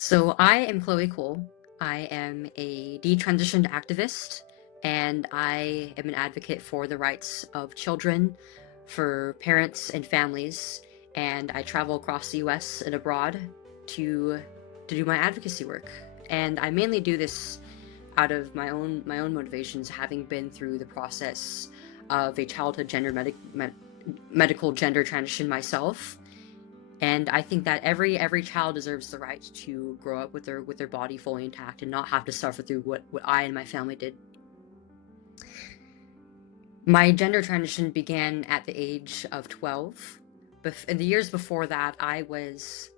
So I am Chloe Cole. I am a detransitioned activist, and I am an advocate for the rights of children, for parents and families, and I travel across the US and abroad to do my advocacy work. And I mainly do this out of my own motivations, having been through the process of a childhood medical gender transition myself. And I think that every child deserves the right to grow up with their body fully intact and not have to suffer through what I and my family did. My gender transition began at the age of 12. In the years before that, I was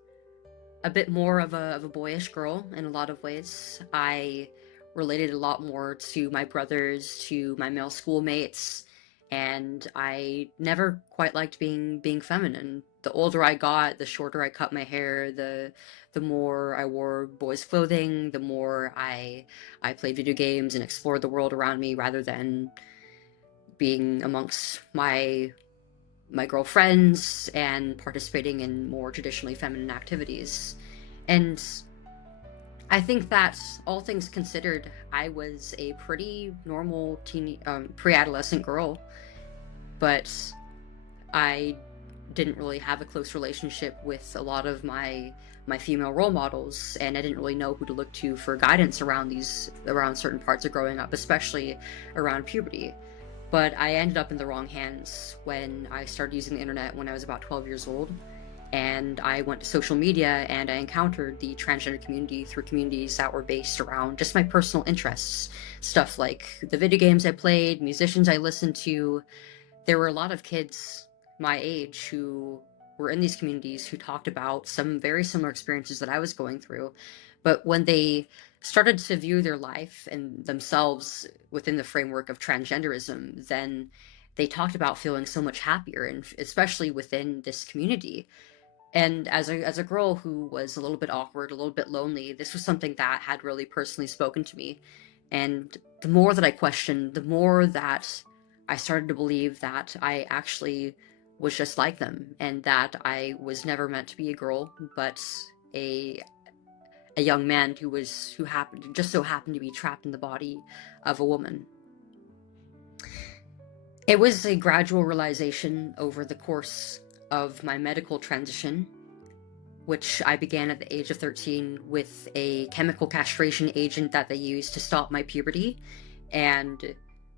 a bit more of a boyish girl in a lot of ways. I related a lot more to my brothers, to my male schoolmates, and I never quite liked being feminine. The older I got, the shorter I cut my hair, the more I wore boys' clothing, the more I played video games and explored the world around me rather than being amongst my girlfriends and participating in more traditionally feminine activities. And I think that, all things considered, I was a pretty normal pre-adolescent girl, but I didn't really have a close relationship with a lot of my female role models, and I didn't really know who to look to for guidance around certain parts of growing up, especially around puberty. But I ended up in the wrong hands when I started using the internet when I was about 12 years old. And I went to social media and I encountered the transgender community through communities that were based around just my personal interests. Stuff like the video games I played, musicians I listened to. There were a lot of kids my age who were in these communities who talked about some very similar experiences that I was going through. But when they started to view their life and themselves within the framework of transgenderism, then they talked about feeling so much happier, and especially within this community. And as a girl who was a little bit awkward, a little bit lonely, this was something that had really personally spoken to me. And the more that I questioned, the more that I started to believe that I actually was just like them, and that I was never meant to be a girl, but a a young man who happened to be trapped in the body of a woman. It was a gradual realization over the course of my medical transition, which I began at the age of 13 with a chemical castration agent that they used to stop my puberty, and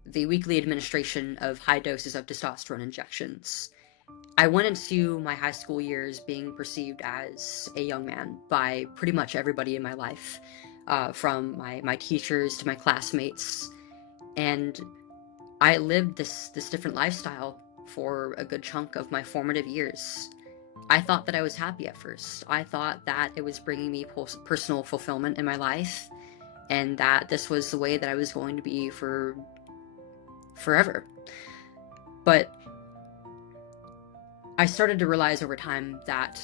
the weekly administration of high doses of testosterone injections. I went into my high school years being perceived as a young man by pretty much everybody in my life, from my teachers to my classmates, and I lived this different lifestyle for a good chunk of my formative years. I thought that I was happy at first. I thought that it was bringing me personal fulfillment in my life, and that this was the way that I was going to be for forever. But I started to realize over time that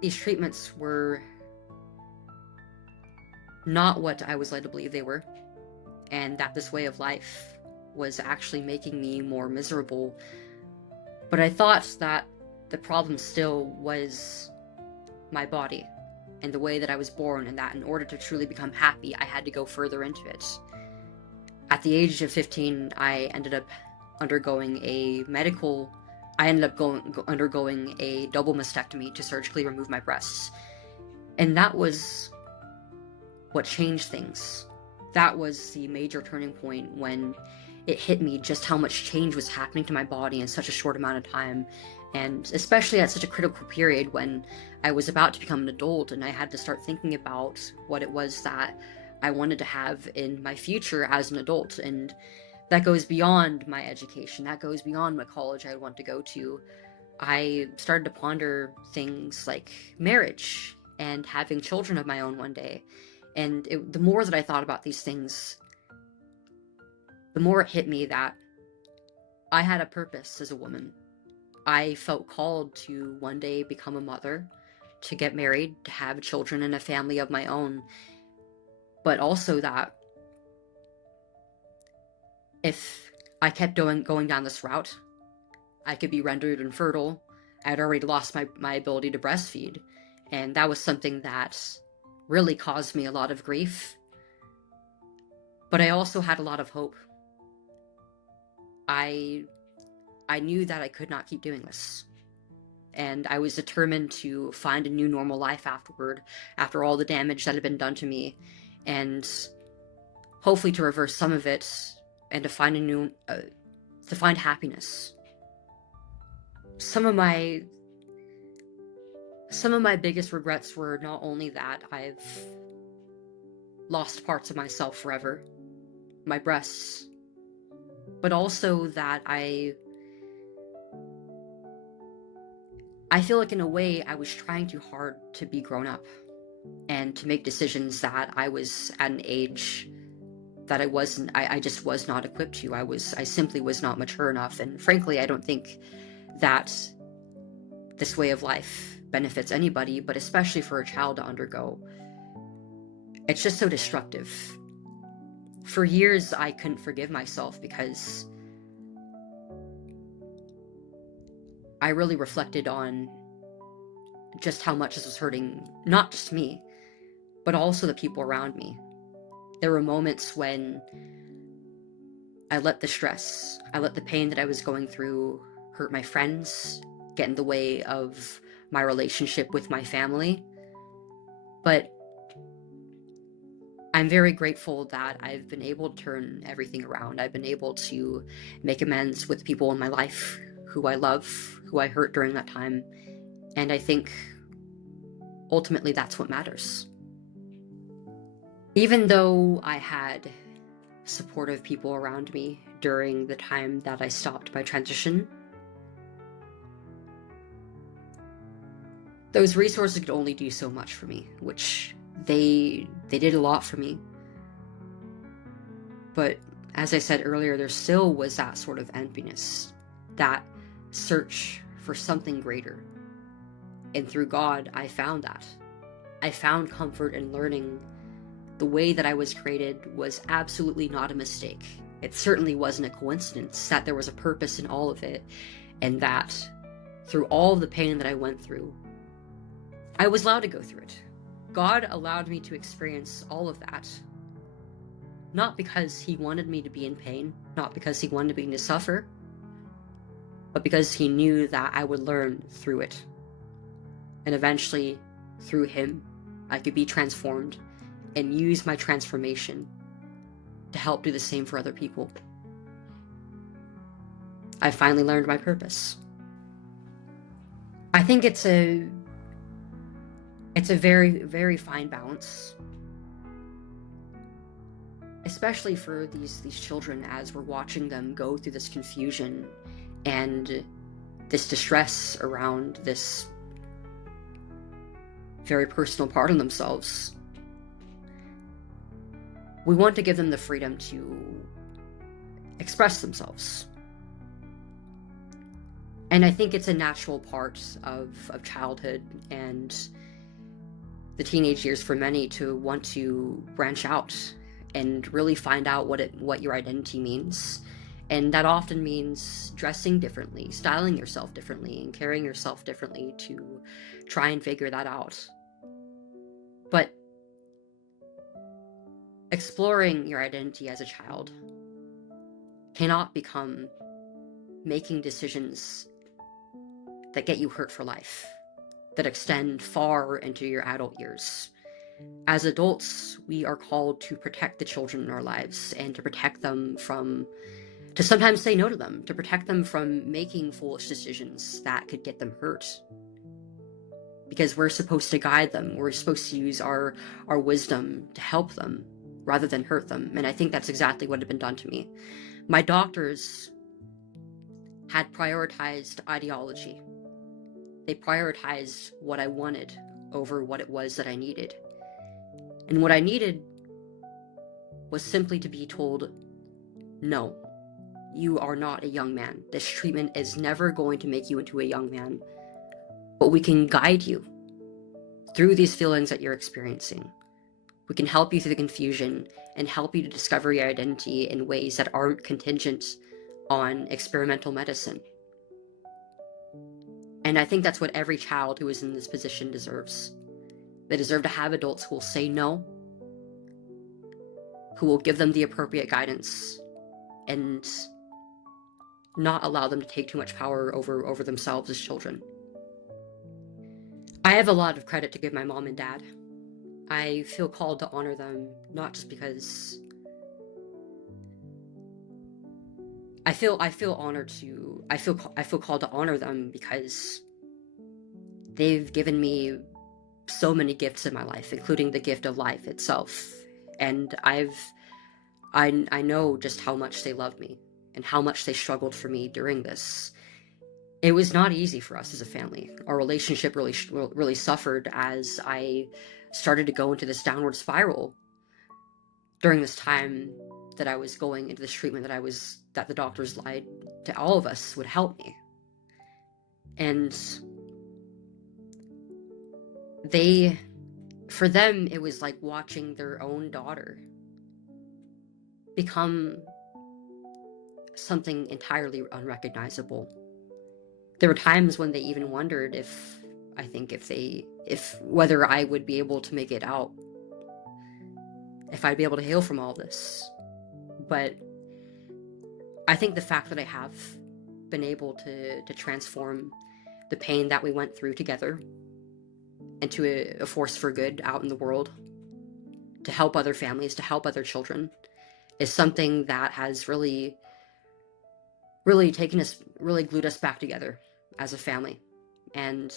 these treatments were not what I was led to believe they were, and that this way of life was actually making me more miserable. But I thought that the problem still was my body and the way that I was born, and that in order to truly become happy, I had to go further into it. At the age of 15, I ended up undergoing a double mastectomy to surgically remove my breasts. And that was what changed things. That was the major turning point when it hit me just how much change was happening to my body in such a short amount of time, and especially at such a critical period when I was about to become an adult and I had to start thinking about what it was that I wanted to have in my future as an adult. And that goes beyond my education, that goes beyond what college I want to go to. I started to ponder things like marriage and having children of my own one day. And the more that I thought about these things, the more it hit me that I had a purpose as a woman. I felt called to one day become a mother, to get married, to have children and a family of my own. But also that if I kept going down this route, I could be rendered infertile. I had already lost my ability to breastfeed. And that was something that really caused me a lot of grief. But I also had a lot of hope. I knew that I could not keep doing this. And I was determined to find a new normal life afterward, after all the damage that had been done to me, and hopefully to reverse some of it, and to find to find happiness. Some of my biggest regrets were not only that I've lost parts of myself forever, my breasts, but also that I feel like in a way I was trying too hard to be grown up and to make decisions that I was at an age that I just was not equipped to. I simply was not mature enough. And frankly, I don't think that this way of life benefits anybody, but especially for a child to undergo. It's just so destructive. For years, I couldn't forgive myself because I really reflected on just how much this was hurting, not just me, but also the people around me. There were moments when I let the stress, I let the pain that I was going through hurt my friends, get in the way of my relationship with my family. But I'm very grateful that I've been able to turn everything around. I've been able to make amends with people in my life who I love, who I hurt during that time. And I think ultimately that's what matters. Even though I had supportive people around me during the time that I stopped my transition, those resources could only do so much for me, which they did a lot for me. But as I said earlier, there still was that sort of emptiness, that search for something greater. And through God, I found that. I found comfort in learning the way that I was created was absolutely not a mistake. It certainly wasn't a coincidence, that there was a purpose in all of it, and that through all of the pain that I went through, I was allowed to go through it. God allowed me to experience all of that. Not because he wanted me to be in pain, not because he wanted me to suffer, but because he knew that I would learn through it. And eventually, through him, I could be transformed and use my transformation to help do the same for other people. I finally learned my purpose. I think it's a very, very fine balance, especially for these children, as we're watching them go through this confusion and this distress around this very personal part of themselves. We want to give them the freedom to express themselves. And I think it's a natural part of childhood and the teenage years for many to want to branch out and really find out what your identity means. And that often means dressing differently, styling yourself differently, and carrying yourself differently to try and figure that out. But exploring your identity as a child cannot become making decisions that get you hurt for life, that extend far into your adult years. As adults, we are called to protect the children in our lives and to protect them to sometimes say no to them, to protect them from making foolish decisions that could get them hurt. Because we're supposed to guide them. We're supposed to use our wisdom to help them rather than hurt them. And I think that's exactly what had been done to me. My doctors had prioritized ideology. They prioritized what I wanted over what it was that I needed. And what I needed was simply to be told, no, you are not a young man. This treatment is never going to make you into a young man. But we can guide you through these feelings that you're experiencing. We can help you through the confusion and help you to discover your identity in ways that aren't contingent on experimental medicine. And I think that's what every child who is in this position deserves. They deserve to have adults who will say no, who will give them the appropriate guidance, and not allow them to take too much power over themselves as children. I have a lot of credit to give my mom and dad. I feel called to honor them, not just because I feel honored to I feel called to honor them because they've given me so many gifts in my life, including the gift of life itself. And I know just how much they love me and how much they struggled for me during this. It was not easy for us as a family. Our relationship really suffered as I started to go into this downward spiral during this time that I was going into this treatment that the doctors lied to all of us would help me. And for them, it was like watching their own daughter become something entirely unrecognizable. There were times when they even wondered whether I would be able to make it out, if I'd be able to heal from all this. But I think the fact that I have been able to transform the pain that we went through together into a force for good out in the world, to help other families, to help other children, is something that has really glued us back together as a family. And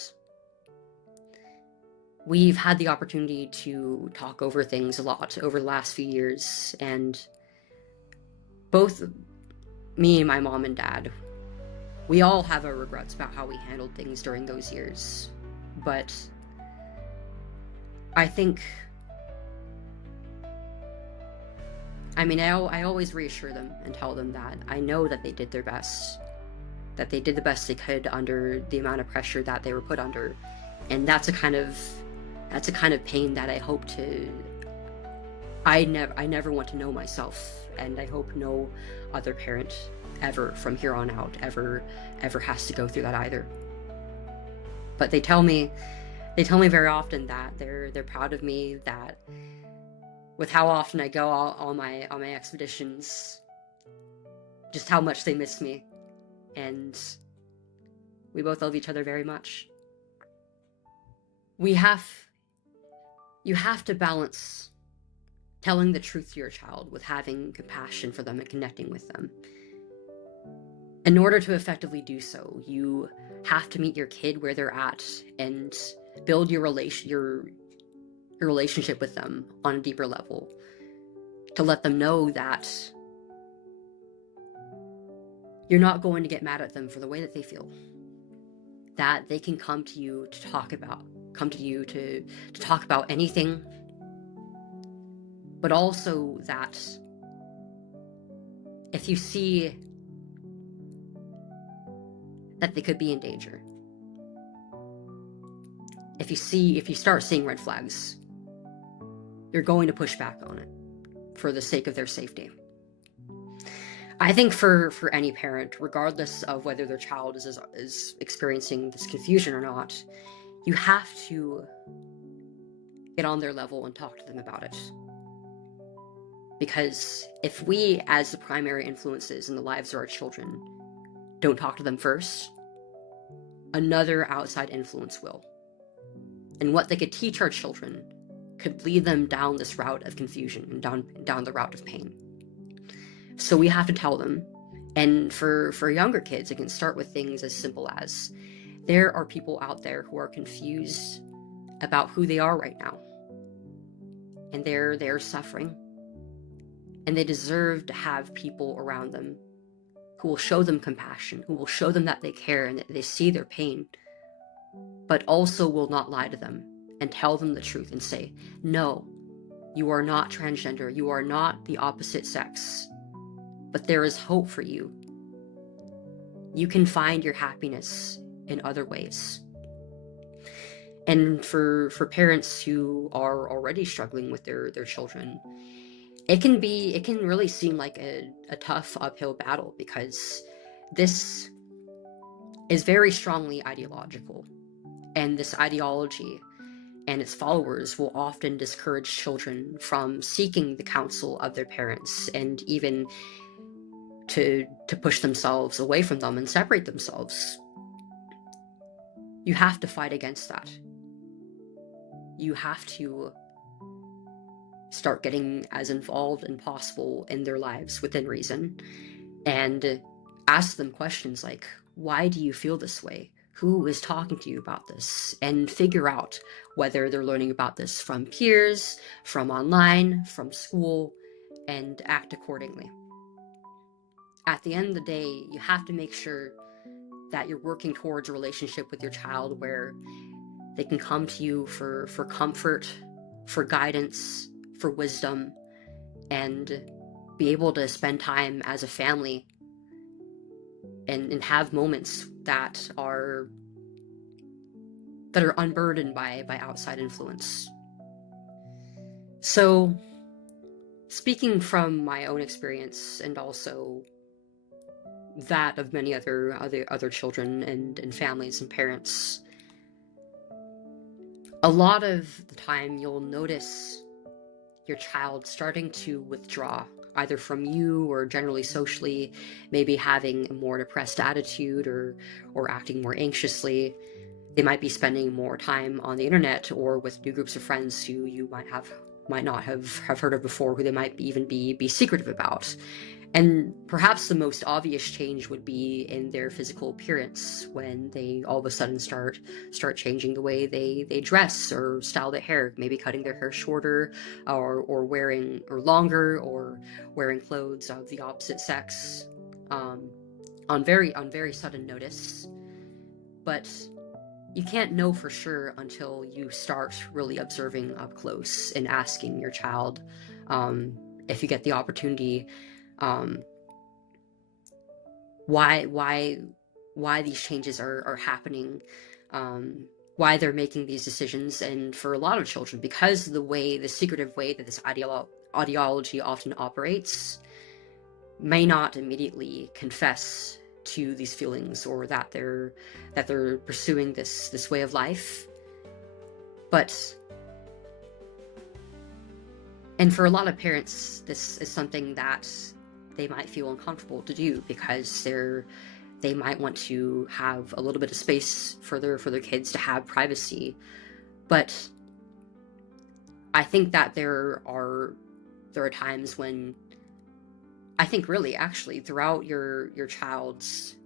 we've had the opportunity to talk over things a lot over the last few years, and both me and my mom and dad, we all have our regrets about how we handled things during those years. But I think, I always reassure them and tell them that I know that they did their best, that they did the best they could under the amount of pressure that they were put under. And that's a kind of pain that I never want to know myself, and I hope no other parent ever from here on out ever has to go through that either. But they tell me very often that they're proud of me, that with how often I go on my expeditions, just how much they miss me, and we both love each other very much. You have to balance telling the truth to your child with having compassion for them and connecting with them. In order to effectively do so, you have to meet your kid where they're at and build your relationship with them on a deeper level, to let them know that you're not going to get mad at them for the way that they feel, that they can come to you to talk about anything, but also that if you see that they could be in danger, if you start seeing red flags, you're going to push back on it for the sake of their safety. I think for any parent, regardless of whether their child is experiencing this confusion or not, you have to get on their level and talk to them about it. Because if we, as the primary influences in the lives of our children, don't talk to them first, another outside influence will. And what they could teach our children could lead them down this route of confusion and down the route of pain. So we have to tell them. And for younger kids, it can start with things as simple as, there are people out there who are confused about who they are right now. And they're suffering. And they deserve to have people around them who will show them compassion, who will show them that they care and that they see their pain, but also will not lie to them and tell them the truth and say, no, you are not transgender, you are not the opposite sex, but there is hope for you. You can find your happiness in other ways. And for parents who are already struggling with their children, it can really seem like a tough uphill battle, because this is very strongly ideological. And this ideology and its followers will often discourage children from seeking the counsel of their parents, and even to push themselves away from them and separate themselves. You have to fight against that. You have to start getting as involved as possible in their lives within reason, and ask them questions like, why do you feel this way? Who is talking to you about this? And figure out whether they're learning about this from peers, from online, from school, and act accordingly. At the end of the day, you have to make sure that you're working towards a relationship with your child where they can come to you for comfort, for guidance, for wisdom, and be able to spend time as a family and have moments that are unburdened by outside influence. So, speaking from my own experience, and also that of many other children and families and parents, a lot of the time you'll notice your child starting to withdraw, either from you or generally socially, maybe having a more depressed attitude or acting more anxiously. They might be spending more time on the internet or with new groups of friends who you might not have heard of before, who they might even be secretive about. And perhaps the most obvious change would be in their physical appearance, when they all of a sudden start changing the way they dress or style their hair, maybe cutting their hair shorter, or wearing or longer, or wearing clothes of the opposite sex, on very sudden notice. But you can't know for sure until you start really observing up close and asking your child, if you get the opportunity, why these changes are happening, why they're making these decisions. And for a lot of children, because of the secretive way that this ideology often operates, may not immediately confess to these feelings, or that they're pursuing this way of life. And for a lot of parents, this is something that they might feel uncomfortable to do, because they might want to have a little bit of space for their kids to have privacy. But I think that there are times when, I think really actually throughout your child's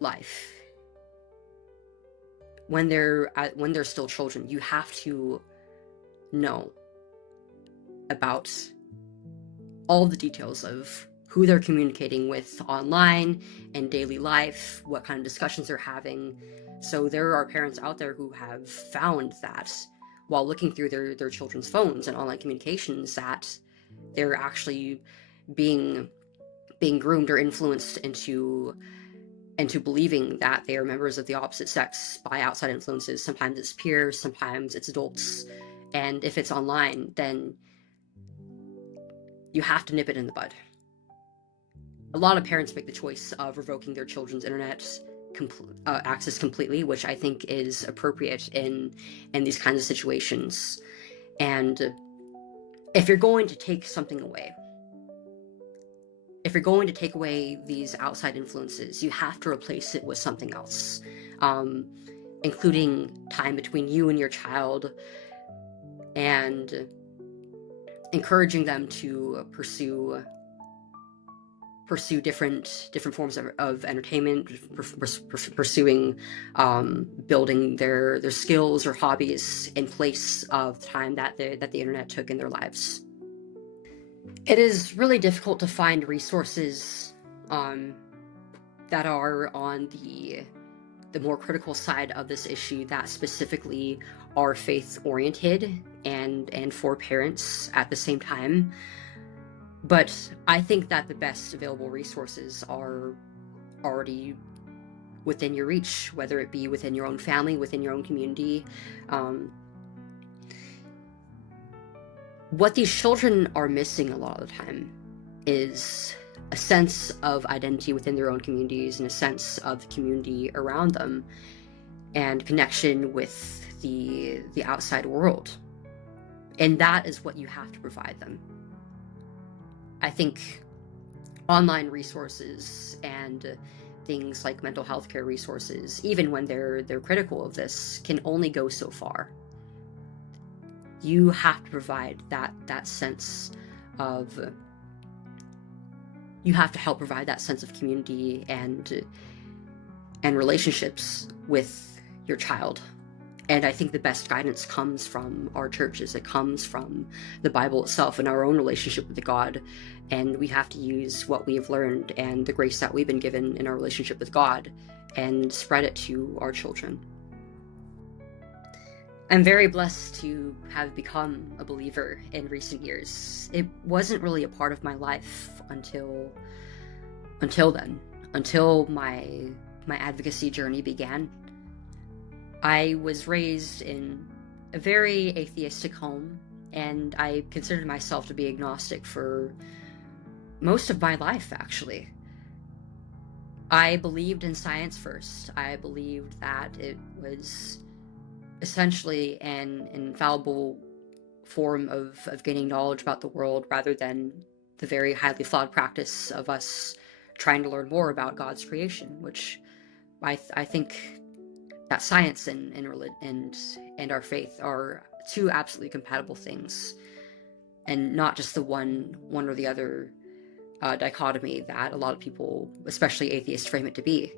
life, when they're still children, you have to know about all the details of who they're communicating with online and daily life, what kind of discussions they're having. So there are parents out there who have found that while looking through their children's phones and online communications, that they're actually being groomed or influenced into believing that they are members of the opposite sex by outside influences. Sometimes it's peers, sometimes it's adults. And if it's online, then you have to nip it in the bud. A lot of parents make the choice of revoking their children's internet access completely, which I think is appropriate in these kinds of situations. And if you're going to take something away, if you're going to take away these outside influences, you have to replace it with something else, including time between you and your child, and encouraging them to pursue different forms of entertainment, pursuing building their skills or hobbies in place of the time that the internet took in their lives. It is really difficult to find resources that are on the more critical side of this issue, that specifically are faith-oriented and for parents at the same time. But I think that the best available resources are already within your reach, whether it be within your own family, within your own community. What these children are missing a lot of the time is a sense of identity within their own communities, and a sense of the community around them, and connection with the outside world. And that is what you have to provide them. I think online resources and things like mental health care resources, even when they're critical of this, can only go so far. You have to provide that sense of, you have to help provide that sense of community and relationships with your child. And I think the best guidance comes from our churches. It comes from the Bible itself and our own relationship with God. And we have to use what we've learned and the grace that we've been given in our relationship with God and spread it to our children. I'm very blessed to have become a believer in recent years. It wasn't really a part of my life until then, until my advocacy journey began. I was raised in a very atheistic home, and I considered myself to be agnostic for most of my life, actually. I believed in science first. I believed that it was essentially an infallible form of gaining knowledge about the world, rather than the very highly flawed practice of us trying to learn more about God's creation, which I think that science and our faith are two absolutely compatible things, and not just the one or the other dichotomy that a lot of people, especially atheists, frame it to be.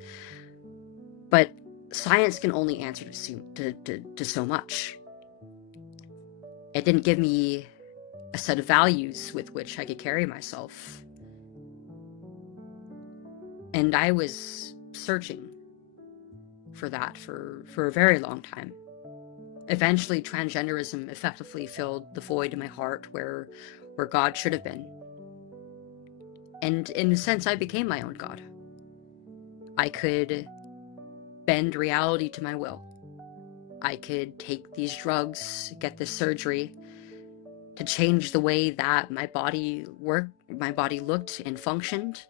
But science can only answer to so much. It didn't give me a set of values with which I could carry myself. And I was searching for that for a very long time. Eventually, transgenderism effectively filled the void in my heart where God should have been. And in a sense, I became my own God. I could bend reality to my will. I could take these drugs, get this surgery to change the way that my body looked and functioned.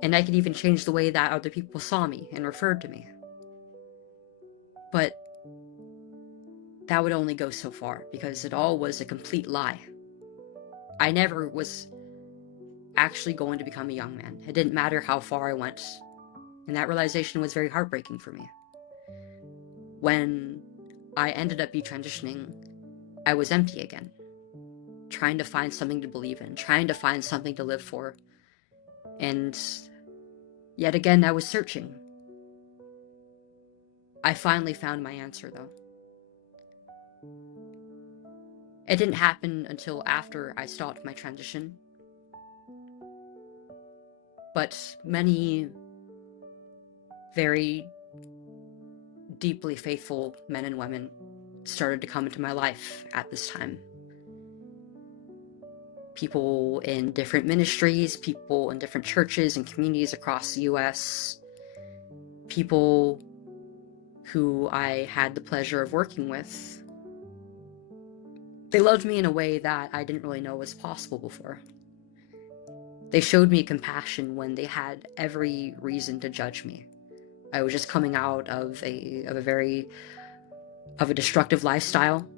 And I could even change the way that other people saw me and referred to me. But that would only go so far, because it all was a complete lie. I never was actually going to become a young man. It didn't matter how far I went. And that realization was very heartbreaking for me. When I ended up detransitioning, I was empty again, trying to find something to believe in, trying to find something to live for. And yet again, I was searching. I finally found my answer, though. It didn't happen until after I stopped my transition. But many very deeply faithful men and women started to come into my life at this time. People in different ministries, people in different churches and communities across the US, people who I had the pleasure of working with. They loved me in a way that I didn't really know was possible before. They showed me compassion when they had every reason to judge me. I was just coming out of a destructive lifestyle.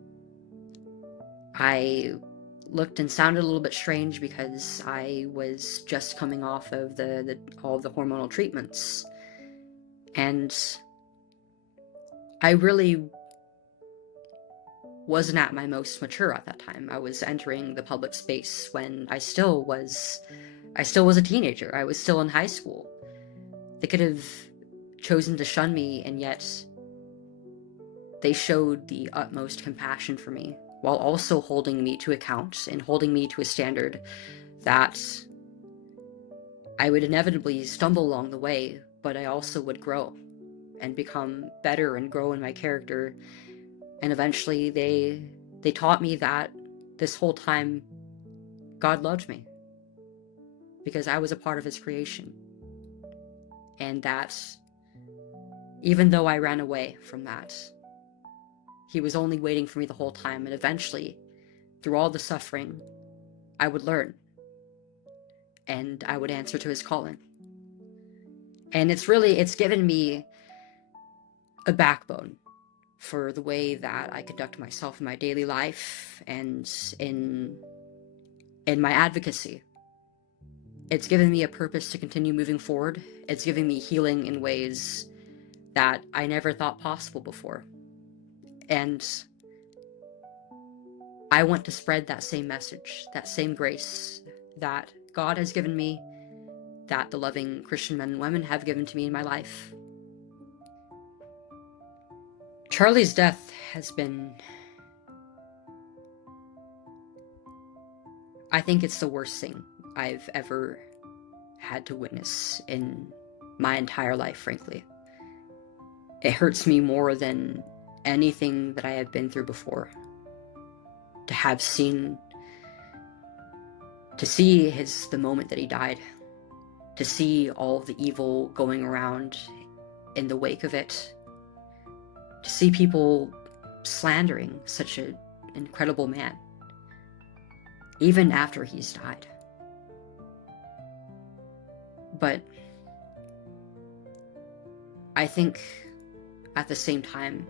I looked and sounded a little bit strange because I was just coming off of all of the hormonal treatments. And I really wasn't at my most mature at that time. I was entering the public space when I still was a teenager. I was still in high school. They could have chosen to shun me, and yet they showed the utmost compassion for me, while also holding me to account and holding me to a standard that I would inevitably stumble along the way, but I also would grow and become better and grow in my character. And eventually they taught me that this whole time God loved me because I was a part of his creation. And that even though I ran away from that, he was only waiting for me the whole time. And eventually, through all the suffering, I would learn and I would answer to his calling. And it's given me a backbone for the way that I conduct myself in my daily life and in my advocacy. It's given me a purpose to continue moving forward. It's given me healing in ways that I never thought possible before. And I want to spread that same message, that same grace that God has given me, that the loving Christian men and women have given to me in my life. Charlie's death has been, I think it's the worst thing I've ever had to witness in my entire life, frankly. It hurts me more than anything that I have been through before. To see the moment that he died, to see all the evil going around in the wake of it, to see people slandering such an incredible man, even after he's died. But I think at the same time,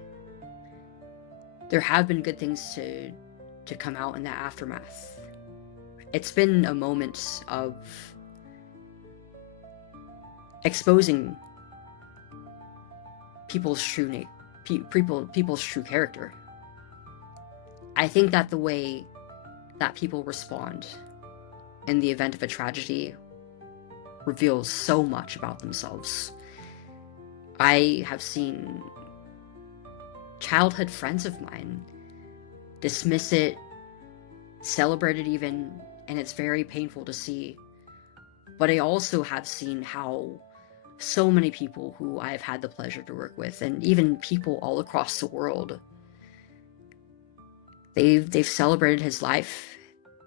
there have been good things to come out in the aftermath. It's been a moment of exposing people's true character. I think that the way that people respond in the event of a tragedy reveals so much about themselves. I have seen childhood friends of mine dismiss it, celebrate it even, and it's very painful to see. But I also have seen how so many people who I've had the pleasure to work with, and even people all across the world, they've celebrated his life.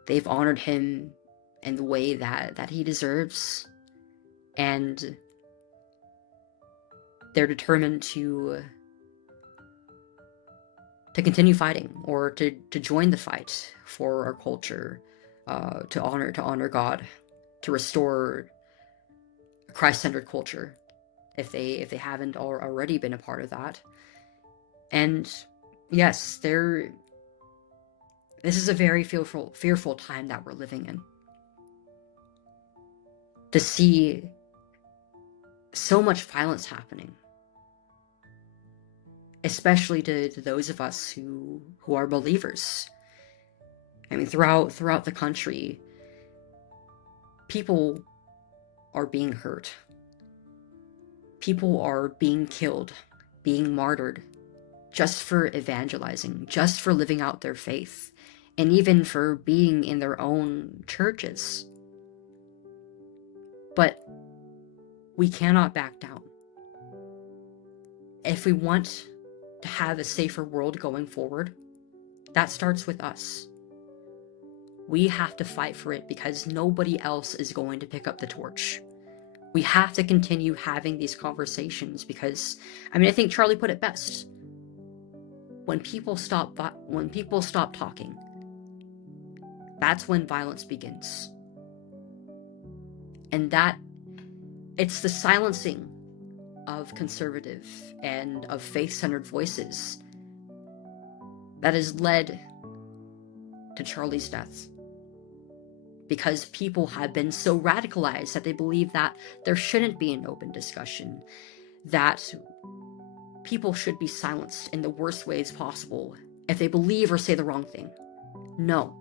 They've honored him in the way that he deserves, and they're determined to continue fighting, or to join the fight for our culture, to honor God, to restore a Christ-centered culture, if they haven't already been a part of that. And yes, this is a very fearful time that we're living in. To see so much violence happening, especially to those of us who are believers. I mean, throughout the country, people are being hurt. People are being killed, being martyred, just for evangelizing, just for living out their faith, and even for being in their own churches. But we cannot back down. If we want to have a safer world going forward, that starts with us. We have to fight for it, because nobody else is going to pick up the torch. We have to continue having these conversations, because, I think Charlie put it best. When people stop talking, that's when violence begins. And it's the silencing of conservative and of faith-centered voices that has led to Charlie's death. Because people have been so radicalized that they believe that there shouldn't be an open discussion, that people should be silenced in the worst ways possible if they believe or say the wrong thing. No,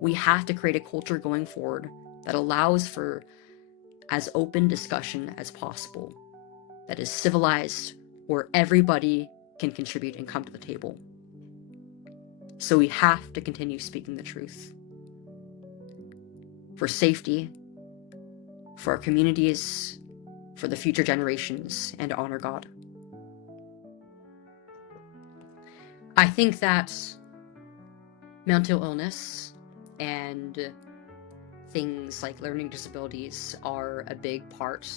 we have to create a culture going forward that allows for as open discussion as possible, that is civilized, where everybody can contribute and come to the table. So we have to continue speaking the truth. For safety, for our communities, for the future generations, and to honor God. I think that mental illness and things like learning disabilities are a big part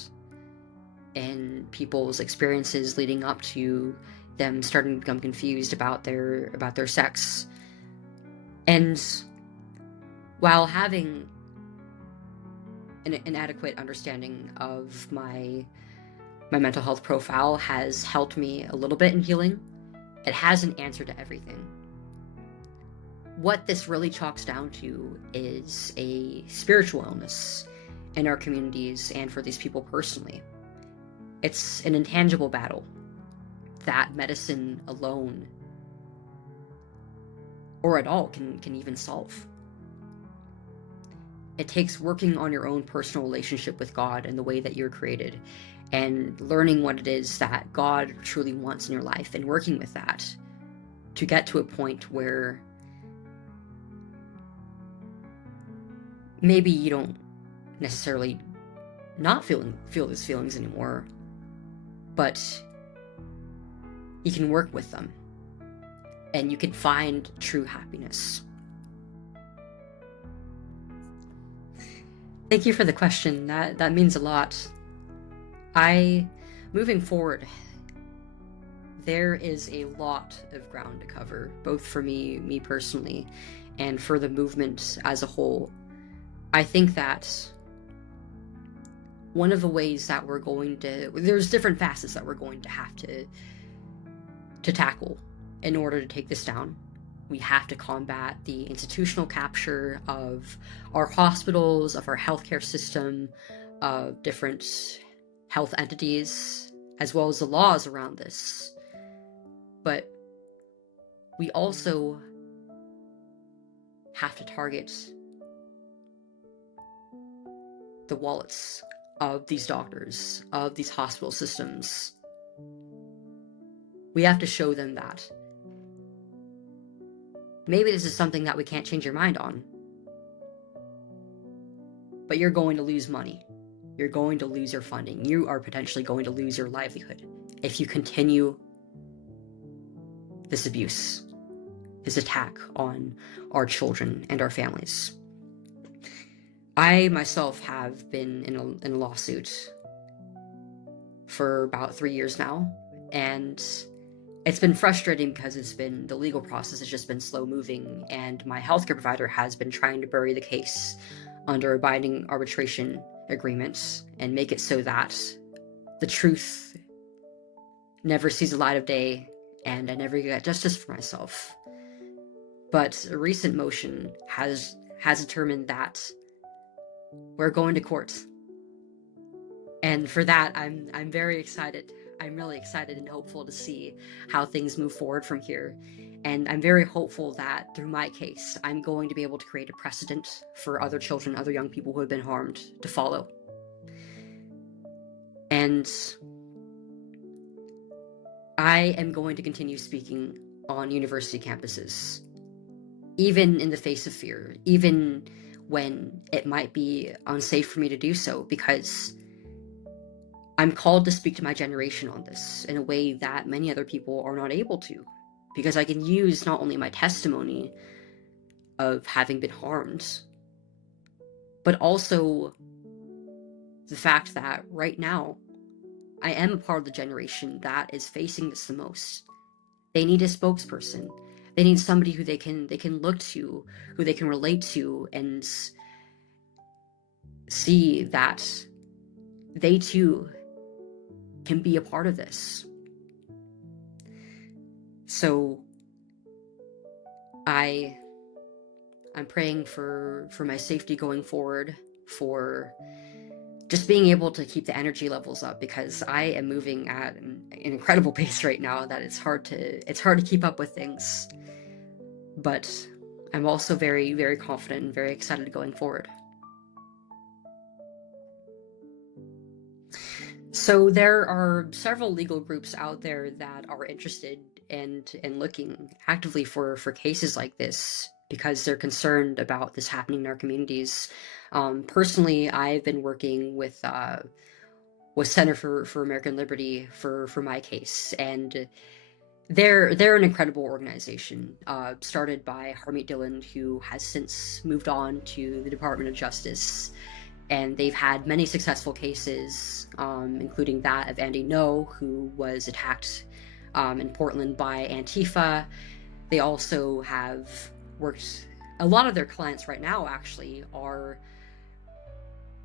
in people's experiences leading up to them starting to become confused about their sex. And while having an inadequate understanding of my mental health profile has helped me a little bit in healing, It has an answer to everything. What this really chalks down to is a spiritual illness in our communities and for these people personally. It's an intangible battle that medicine alone or at all can even solve. It takes working on your own personal relationship with God and the way that you're created, and learning what it is that God truly wants in your life, and working with that to get to a point where maybe you don't necessarily not feel those feelings anymore, but you can work with them and you can find true happiness. Thank you for the question. That means a lot. Moving forward, there is a lot of ground to cover, both for me personally, and for the movement as a whole. I think that one of the ways that there's different facets that we're going to have to tackle in order to take this down. We have to combat the institutional capture of our hospitals, of our healthcare system, of different health entities, as well as the laws around this. But we also have to target the wallets of these doctors, of these hospital systems. We have to show them that maybe this is something that we can't change your mind on, but you're going to lose money. You're going to lose your funding. You are potentially going to lose your livelihood if you continue this abuse, this attack on our children and our families. I myself have been in a lawsuit for about 3 years now, and it's been frustrating because the legal process has just been slow moving, and my healthcare provider has been trying to bury the case under a binding arbitration agreement and make it so that the truth never sees the light of day and I never get justice for myself. But a recent motion has determined that we're going to court. And for that, I'm very excited. I'm really excited and hopeful to see how things move forward from here. And I'm very hopeful that through my case, I'm going to be able to create a precedent for other children, other young people who have been harmed to follow. And I am going to continue speaking on university campuses, even in the face of fear, even when it might be unsafe for me to do so, because I'm called to speak to my generation on this in a way that many other people are not able to, because I can use not only my testimony of having been harmed, but also the fact that right now I am a part of the generation that is facing this the most. They need a spokesperson. They need somebody who they can look to, who they can relate to, and see that they too can be a part of this. So I'm praying for my safety going forward, for just being able to keep the energy levels up, because I am moving at an incredible pace right now that it's hard to keep up with things. But I'm also very, very confident and very excited going forward. So there are several legal groups out there that are interested in looking actively for cases like this, because they're concerned about this happening in our communities. Personally, I've been working with Center for American Liberty for my case, and they're an incredible organization, started by Harmeet Dillon, who has since moved on to the Department of Justice. And they've had many successful cases, including that of Andy Ngo, who was attacked in Portland by Antifa. They also have worked, a lot of their clients right now actually are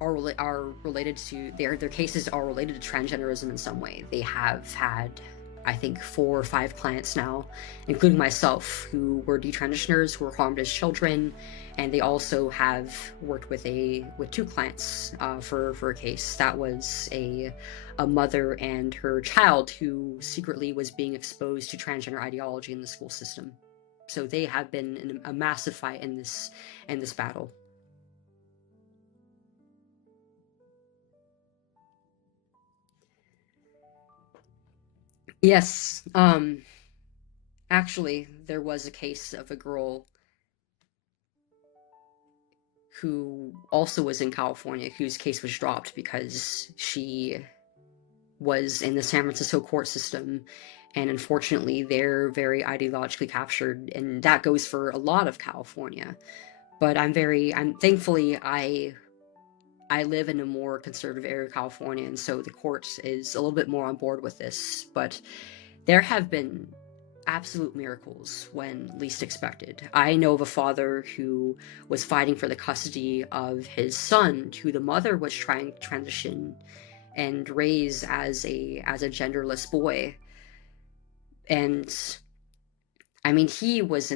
related to, their cases are related to transgenderism in some way. They have had I think 4 or 5 clients now, including myself, who were detransitioners who were harmed as children, and they also have worked with 2 clients for a case that was a mother and her child who secretly was being exposed to transgender ideology in the school system. So they have been in a massive fight in this battle. Yes. Actually, there was a case of a girl who also was in California whose case was dropped because she was in the San Francisco court system, and unfortunately they're very ideologically captured, and that goes for a lot of California. But I'm thankfully I live in a more conservative area of California, and so the court is a little bit more on board with this. But there have been absolute miracles when least expected. I know of a father who was fighting for the custody of his son, who the mother was trying to transition and raise as a genderless boy. And I mean, he was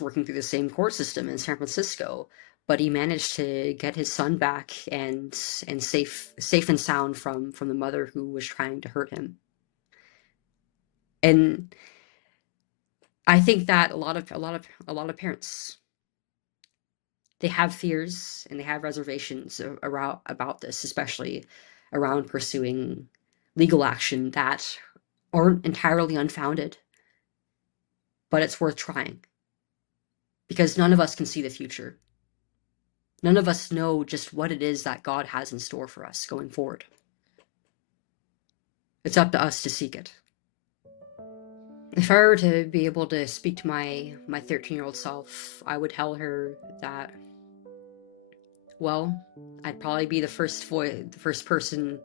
working through the same court system in San Francisco, but he managed to get his son back and safe and sound from the mother who was trying to hurt him. And I think that a lot of parents, they have fears and they have reservations about this, especially around pursuing legal action that aren't entirely unfounded, but it's worth trying because none of us can see the future. None of us know just what it is that God has in store for us going forward. It's up to us to seek it. If I were to be able to speak to my 13-year-old self, I would tell her that, well, I'd probably be the first person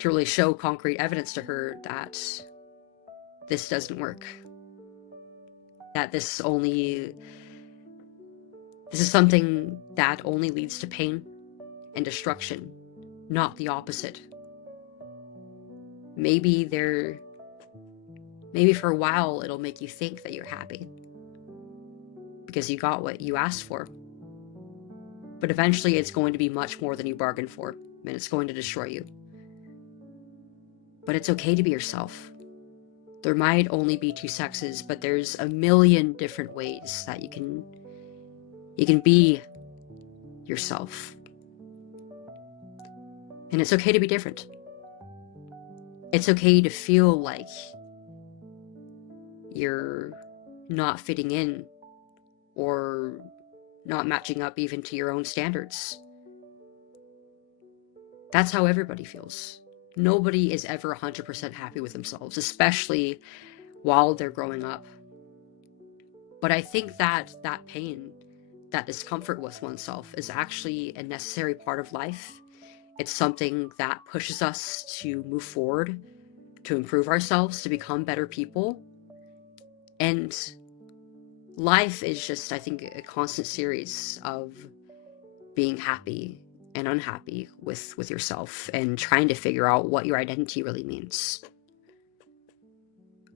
to really show concrete evidence to her that this doesn't work. That this is something that only leads to pain and destruction, not the opposite. Maybe for a while it'll make you think that you're happy because you got what you asked for. But eventually it's going to be much more than you bargained for, and it's going to destroy you. But it's okay to be yourself. There might only be 2 sexes, but there's a million different ways that you can be yourself. And it's okay to be different. It's okay to feel like you're not fitting in or not matching up even to your own standards. That's how everybody feels. Nobody is ever 100% happy with themselves, especially while they're growing up. But I think that pain, that discomfort with oneself is actually a necessary part of life. It's something that pushes us to move forward, to improve ourselves, to become better people. And life is just, I think, a constant series of being happy and unhappy with yourself and trying to figure out what your identity really means.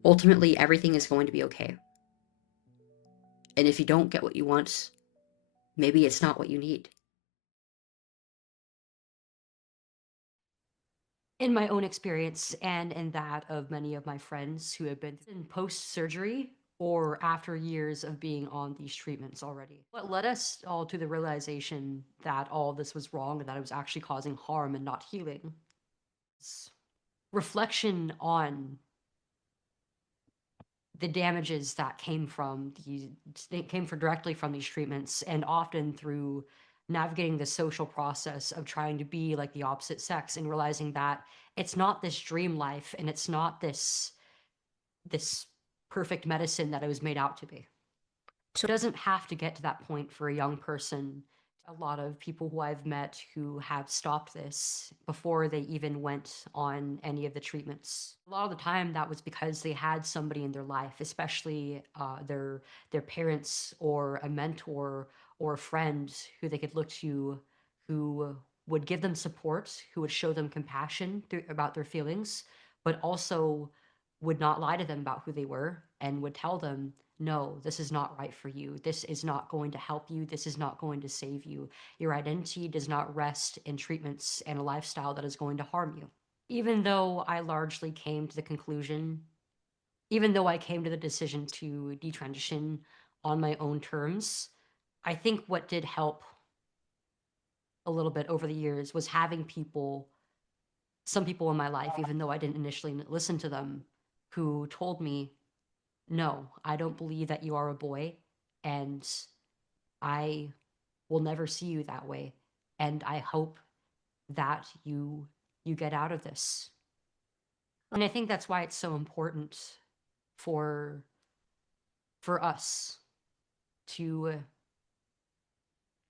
Ultimately, everything is going to be okay. And if you don't get what you want, maybe it's not what you need. In my own experience and in that of many of my friends who have been in post-surgery or after years of being on these treatments already. What led us all to the realization that all this was wrong and that it was actually causing harm and not healing? Reflection on the damages that came directly from these treatments, and often through navigating the social process of trying to be like the opposite sex and realizing that it's not this dream life and it's not this perfect medicine that it was made out to be. So it doesn't have to get to that point for a young person. A lot of people who I've met who have stopped this before they even went on any of the treatments. A lot of the time that was because they had somebody in their life, especially their parents or a mentor or a friend who they could look to, who would give them support, who would show them compassion about their feelings, but also would not lie to them about who they were and would tell them, no, this is not right for you. This is not going to help you. This is not going to save you. Your identity does not rest in treatments and a lifestyle that is going to harm you. Even though I largely came to the conclusion, even though I came to the decision to detransition on my own terms, I think what did help a little bit over the years was having some people in my life, even though I didn't initially listen to them, who told me, no, I don't believe that you are a boy, and I will never see you that way. And I hope that you get out of this. And I think that's why it's so important for us to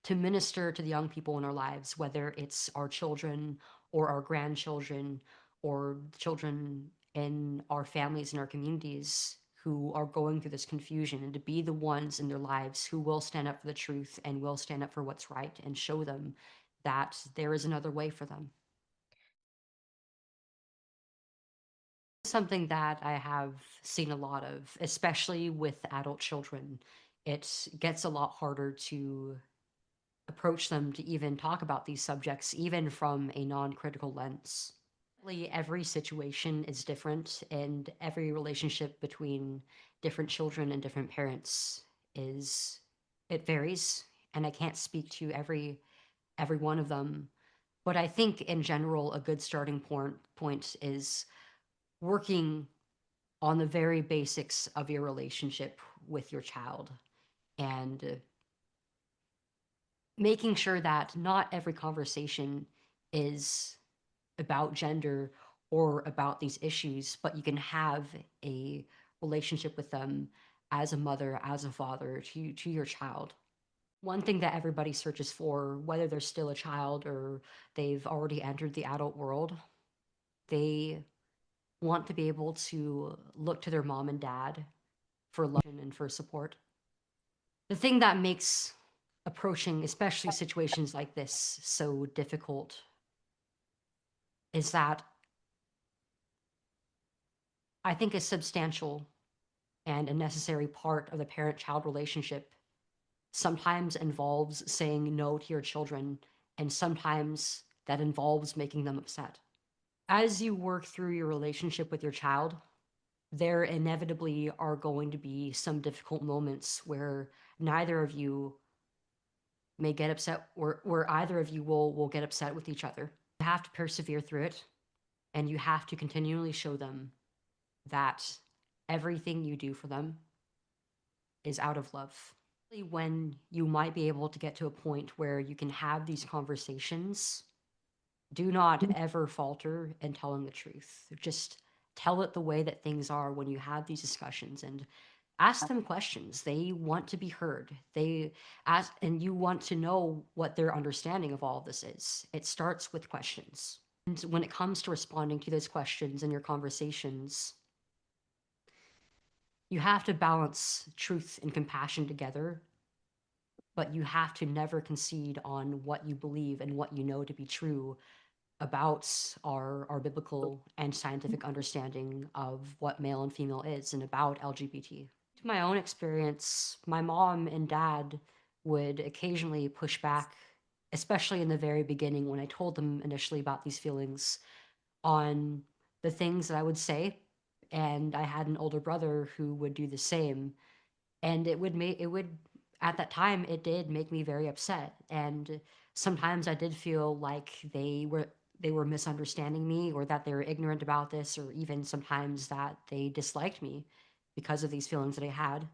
minister to the young people in our lives, whether it's our children or our grandchildren or children in our families and our communities who are going through this confusion, and to be the ones in their lives who will stand up for the truth and will stand up for what's right and show them that there is another way for them. Something that I have seen a lot of, especially with adult children. It gets a lot harder to approach them to even talk about these subjects, even from a non-critical lens. Every situation is different, and every relationship between different children and different parents it varies, and I can't speak to every one of them. But I think in general, a good starting point is working on the very basics of your relationship with your child, and making sure that not every conversation is about gender or about these issues, but you can have a relationship with them as a mother, as a father to your child. One thing that everybody searches for, whether they're still a child or they've already entered the adult world, they want to be able to look to their mom and dad for love and for support. The thing that makes approaching, especially situations like this, so difficult is that I think a substantial and a necessary part of the parent-child relationship sometimes involves saying no to your children, and sometimes that involves making them upset. As you work through your relationship with your child, there inevitably are going to be some difficult moments where neither of you may get upset, or where either of you will get upset with each other. You have to persevere through it, and you have to continually show them that everything you do for them is out of love. When you might be able to get to a point where you can have these conversations, do not ever falter in telling the truth. Just tell it the way that things are when you have these discussions, and ask them questions. They want to be heard. They ask, and you want to know what their understanding of all of this is. It starts with questions. And when it comes to responding to those questions in your conversations, you have to balance truth and compassion together, but you have to never concede on what you believe and what you know to be true about our biblical and scientific understanding of what male and female is, and about LGBT. To my own experience, my mom and dad would occasionally push back, especially in the very beginning when I told them initially about these feelings, on the things that I would say. And I had an older brother who would do the same. And at that time, it did make me very upset. And sometimes I did feel like they were misunderstanding me, or that they were ignorant about this, or even sometimes that they disliked me because of these feelings that I had.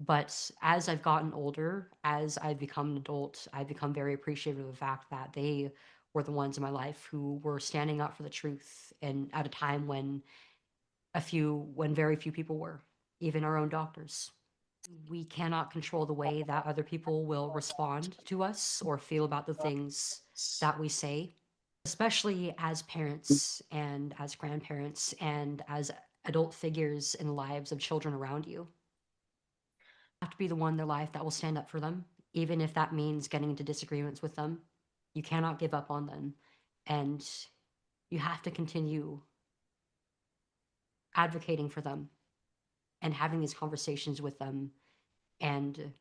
But as I've gotten older, as I've become an adult, I've become very appreciative of the fact that they were the ones in my life who were standing up for the truth, and at a time when very few people were, even our own doctors. We cannot control the way that other people will respond to us or feel about the things that we say, especially as parents and as grandparents and as adult figures in the lives of children around you. You have to be the one in their life that will stand up for them, even if that means getting into disagreements with them. You cannot give up on them, and you have to continue advocating for them and having these conversations with them and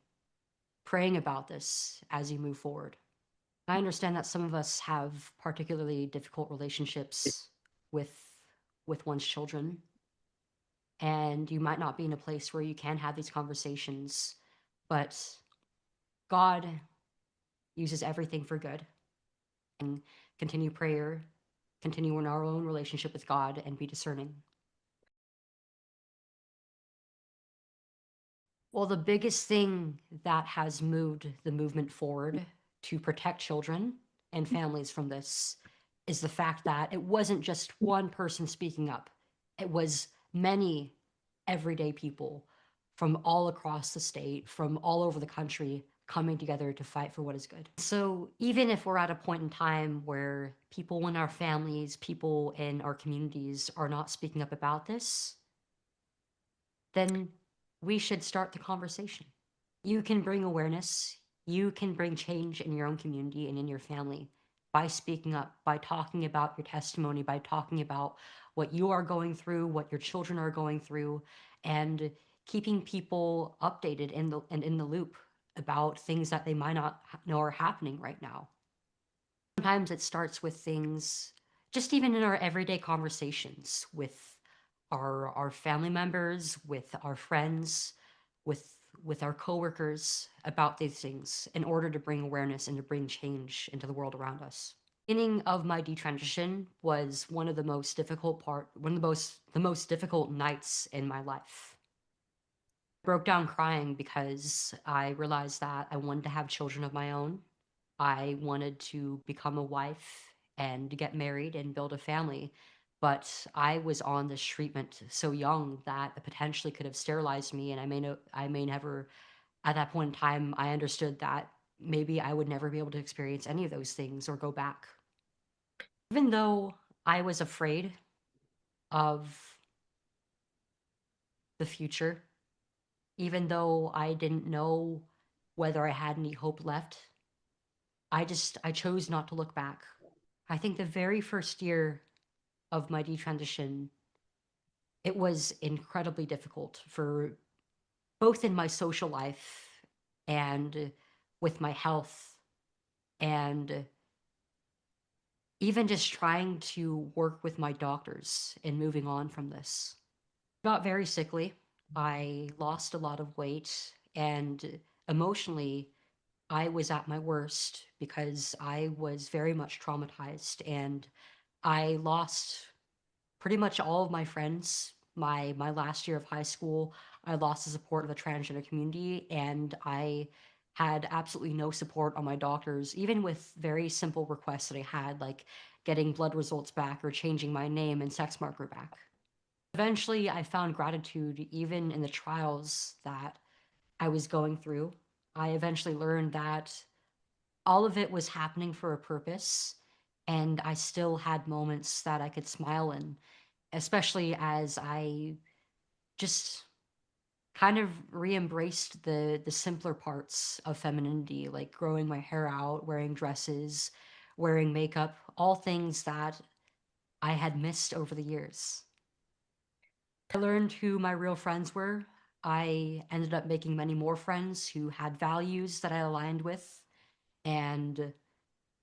praying about this as you move forward. I understand that some of us have particularly difficult relationships with one's children, and you might not be in a place where you can have these conversations, but God uses everything for good. And continue prayer, continue in our own relationship with God, and be discerning. Well, the biggest thing that has moved the movement forward to protect children and families from this is the fact that it wasn't just one person speaking up. It was many everyday people from all across the state, from all over the country, coming together to fight for what is good. So even if we're at a point in time where people in our families, people in our communities are not speaking up about this, then we should start the conversation. You can bring awareness, you can bring change in your own community and in your family by speaking up, by talking about your testimony, by talking about what you are going through, what your children are going through, and keeping people updated in the loop about things that they might not know are happening right now. Sometimes it starts with things just even in our everyday conversations with our family members, with our friends, with our coworkers about these things in order to bring awareness and to bring change into the world around us. Beginning of my detransition was one of the most difficult the most difficult nights in my life. I broke down crying because I realized that I wanted to have children of my own. I wanted to become a wife and get married and build a family, but I was on this treatment so young that it potentially could have sterilized me, and I may never, at that point in time, I understood that maybe I would never be able to experience any of those things or go back. Even though I was afraid of the future, even though I didn't know whether I had any hope left, I chose not to look back. I think the very first year of my detransition, it was incredibly difficult for both in my social life and with my health, and even just trying to work with my doctors and moving on from this. I got very sickly. I lost a lot of weight, and emotionally, I was at my worst because I was very much traumatized, and I lost pretty much all of my friends. My last year of high school, I lost the support of the transgender community, and I had absolutely no support on my doctors, even with very simple requests that I had, like getting blood results back or changing my name and sex marker back. Eventually, I found gratitude even in the trials that I was going through. I eventually learned that all of it was happening for a purpose, and I still had moments that I could smile in, especially as I just kind of re-embraced the simpler parts of femininity, like growing my hair out, wearing dresses, wearing makeup, all things that I had missed over the years. I learned who my real friends were. I ended up making many more friends who had values that I aligned with and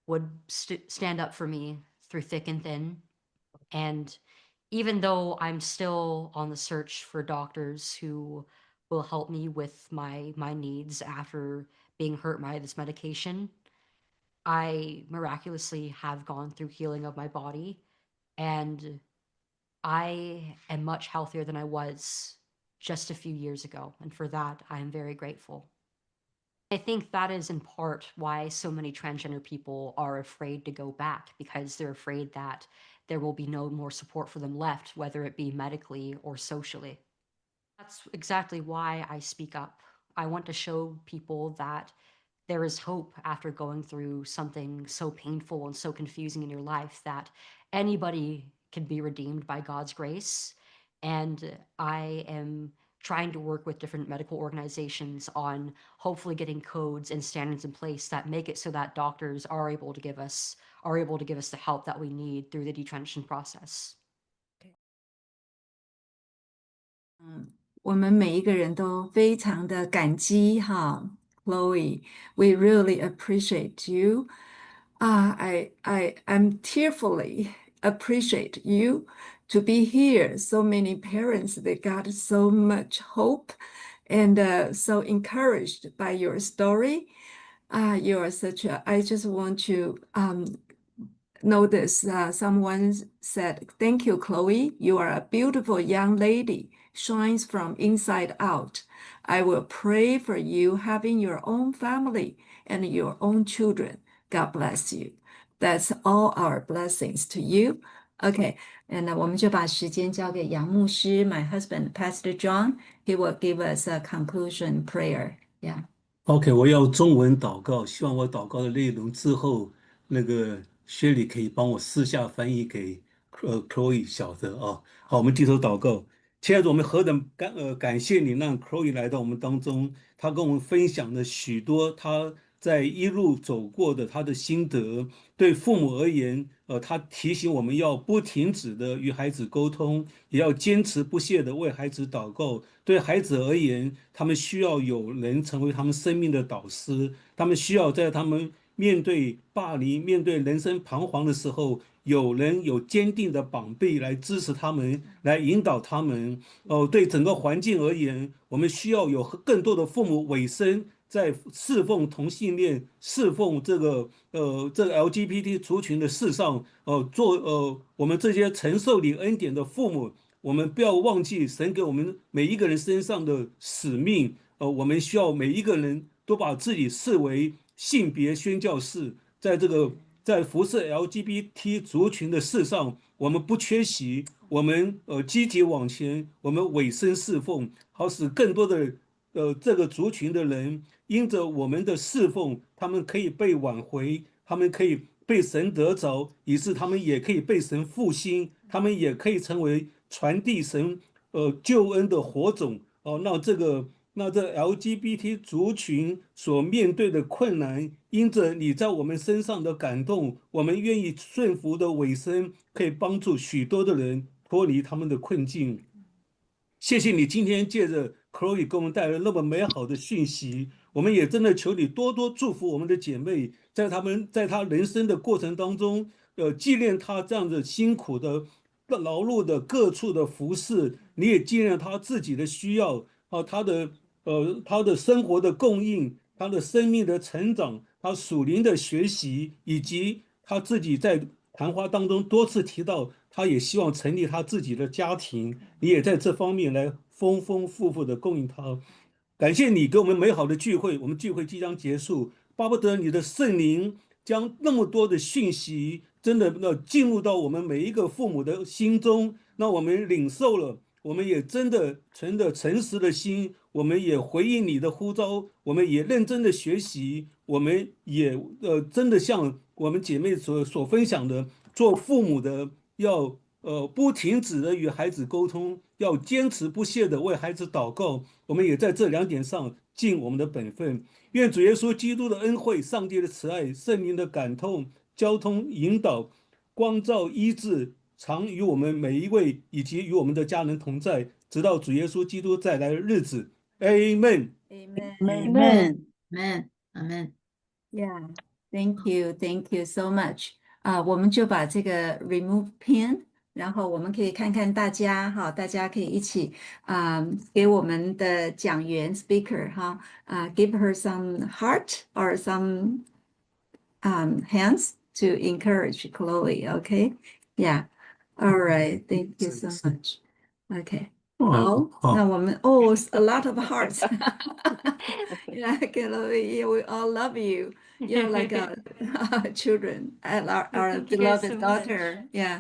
would stand up for me through thick and thin. And even though I'm still on the search for doctors who will help me with my needs after being hurt by this medication, I miraculously have gone through healing of my body, and I am much healthier than I was just a few years ago, and for that, I am very grateful. I think that is in part why so many transgender people are afraid to go back, because they're afraid that there will be no more support for them left, whether it be medically or socially. That's exactly why I speak up. I want to show people that there is hope after going through something so painful and so confusing in your life, that anybody can be redeemed by God's grace. And I am trying to work with different medical organizations on hopefully getting codes and standards in place that make it so that doctors are able to give us the help that we need through the detransition process. 我们每一个人都非常的感激哈，Chloe, we really appreciate you. I'm tearfully appreciate you to be here. So many parents, they got so much hope and so encouraged by your story. You are such a, I just want to notice someone said, "Thank you, Chloe. You are a beautiful young lady, shines from inside out. I will pray for you having your own family and your own children. God bless you." That's all our blessings to you. Okay, and 我们就把时间交给杨牧师 my husband, Pastor John. He will give us a conclusion prayer. Yeah. OK，我要中文祷告，希望我祷告的内容之后，那个薛里可以帮我私下翻译给Chloe 晓得啊。好，我们低头祷告，亲爱的，我们何等感谢你，让 Chloe 来到我们当中，他跟我们分享了许多他在一路走过的他的心得。对父母而言，他提醒我们要不停止的与孩子沟通，也要坚持不懈的为孩子祷告。对孩子而言，他们需要有人成为他们生命的导师，他们需要在他们面对霸凌、面对人生彷徨的时候，有人有坚定的膀臂来支持他们，来引导他们。对整个环境而言，我们需要有更多的父母委身在侍奉同性恋、侍奉这个LGBT 族群的事上，我们这些承受你恩典的父母。我们不要忘记神给我们每一个人身上的使命，我们需要每一个人都把自己视为性别宣教士，在服侍 LGBT 族群的事上，我们不缺席，我们积极往前，我们委身侍奉，好使更多的这个族群的人因着我们的侍奉，他们可以被挽回，他们可以被神得着，以致他们也可以被神复兴，他们也可以成为传递神救恩的火种哦。那这 LGBT 族群所面对的困难，因着你在我们身上的感动，我们愿意顺服的委身，可以帮助许多的人脱离他们的困境。谢谢你今天借着 Chloe 给我们带来那么美好的讯息，我们也真的求你多多祝福我们的姐妹，在她人生的过程当中，纪念她这样子辛苦的劳碌的各处的服侍，你也纪念她自己的需要啊，她的生活的供应，她的生命的成长，她属灵的学习，以及她自己在谈话当中多次提到，她也希望成立她自己的家庭，你也在这方面来丰丰富富的供应她。感谢你给我们美好的聚会，我们聚会即将结束，巴不得你的圣灵将那么多的讯息，真的进入到我们每一个父母的心中，那我们领受了，我们也真的存着诚实的心，我们也回应你的呼召，我们也认真的学习，我们也真的像我们姐妹所分享的，做父母的要不停止的与孩子沟通，要坚持不懈的为孩子祷告。我们也在这两点上尽我们的本分。愿主耶稣基督的恩惠、上帝的慈爱、圣灵的感动、交通引导、光照医治，常与我们每一位以及与我们的家人同在，直到主耶稣基督再来的日子。Amen. Amen. Amen. Amen. Amen. Yeah. Thank you. Thank you so much. 我们就把这个 remove pin，然后我们可以看看大家哈，大家可以一起给我们的讲员 speaker 哈give her some heart or some hands to encourage Chloe. Okay. Yeah. All right. Thank you so much. Okay. 好，那我们a lot of hearts. Yeah, Chloe, we all love you. You're like children, our Thank you guys beloved so much. daughter. Yeah.